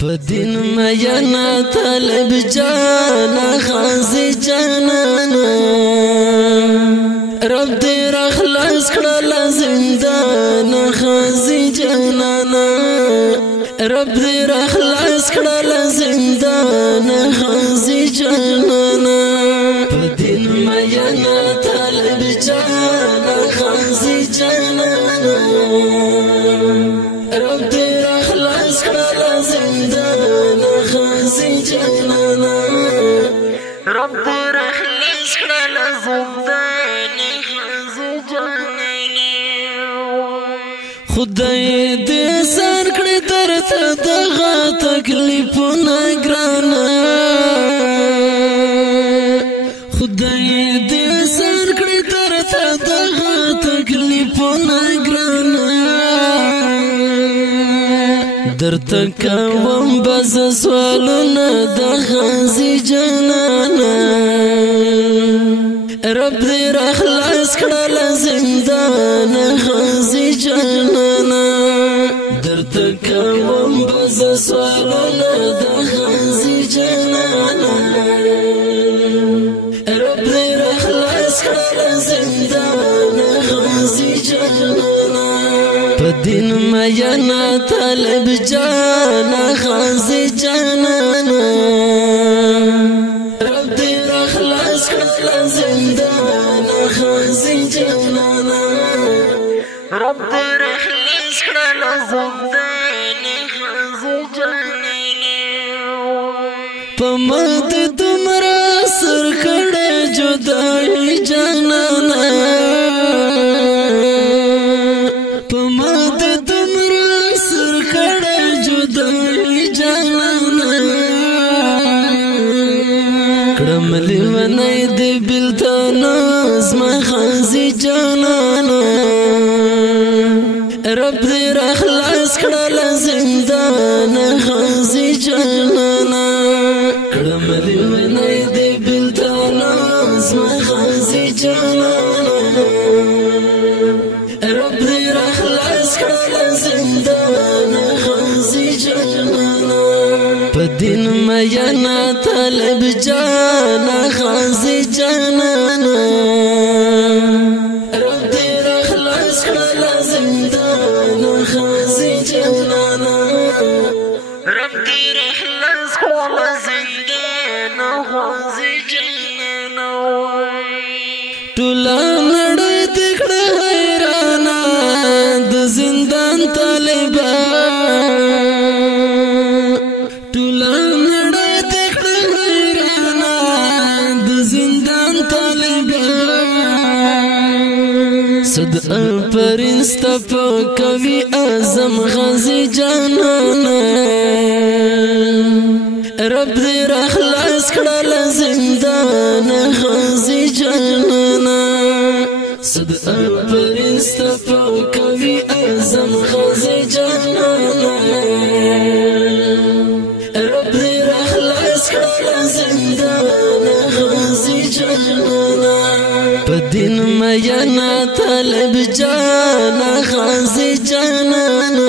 پدین میانا طالب جانا غازی جانانا رب دې راخلاص کړل زندان غازی جانانا رب دې راخلاص کړل زندان غازی جانانا پدین میانا طالب جانا غازی جانانا رب دې راخلاص کړل زندان غازی جانانا رب دې راخلاص کړل زندان غازی جانانا خدای دې سر کړې درته دغه تکلیفونه ګرانه خدای دې سر کړې درته دغه تکلیفونه ګرانه درته کوم بس سوالونه د غازی جانانا رب دې راخلاص کړل زندان غازی جانانا درته کوم بس سوالونه د غازی جانانا رب دې راخلاص کړل زندان غازی جانانا پدین میانا طالب جانا غازی جانانا رب دې راخلاص کړل زندان غازی جانانا رب دې راخلاص کړل زندان غازی جانانا پمد تمرا سر کړه جدای جانانا کړملی ونای دی بلتانا زما غازی جانانا رب دې راخلاص کړل زندان غازی جانانا کړملی ونای دی بلتانا زما غازی جانانا رب دې راخلاص کړل زندان غازی جانانا پدین میانا طالب جانا غازی جانانا رب دې راخلاص کړل زندان غازی جانانا رب دې راخلاص کړل زندان غازی جانانا ټوله نړۍ دې کړه حیرانه د زندان طالبان صد پرستا پاکوی اعظم غازی جانانا رب دې راخلاص کړل زندان غازی جانانا صد پرستا پاکوی اعظم غازی جانانا رب دې راخلاص کړل زندان غازی جانانا پدین میانا طالب جانا غازی جانانا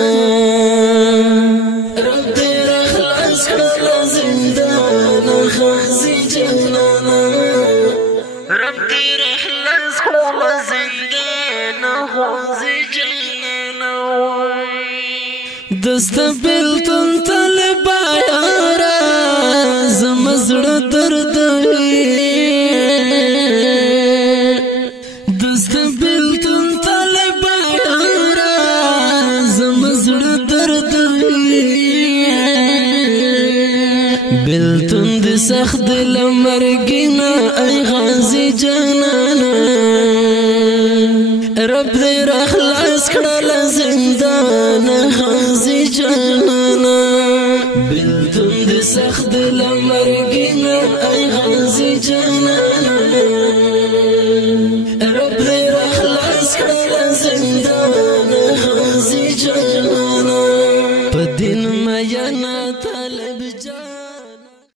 رب دې راخلاص کړل زندان غازی جانانا رب دې راخلاص کړل زندان غازی جانانا دست بلتون طالب یارا زما زړه درد بلتون دی سخت دل مرگینا ای غازی جانانا رب دې راخلاص کړل زندان غازی جانانا بلتون دی سخت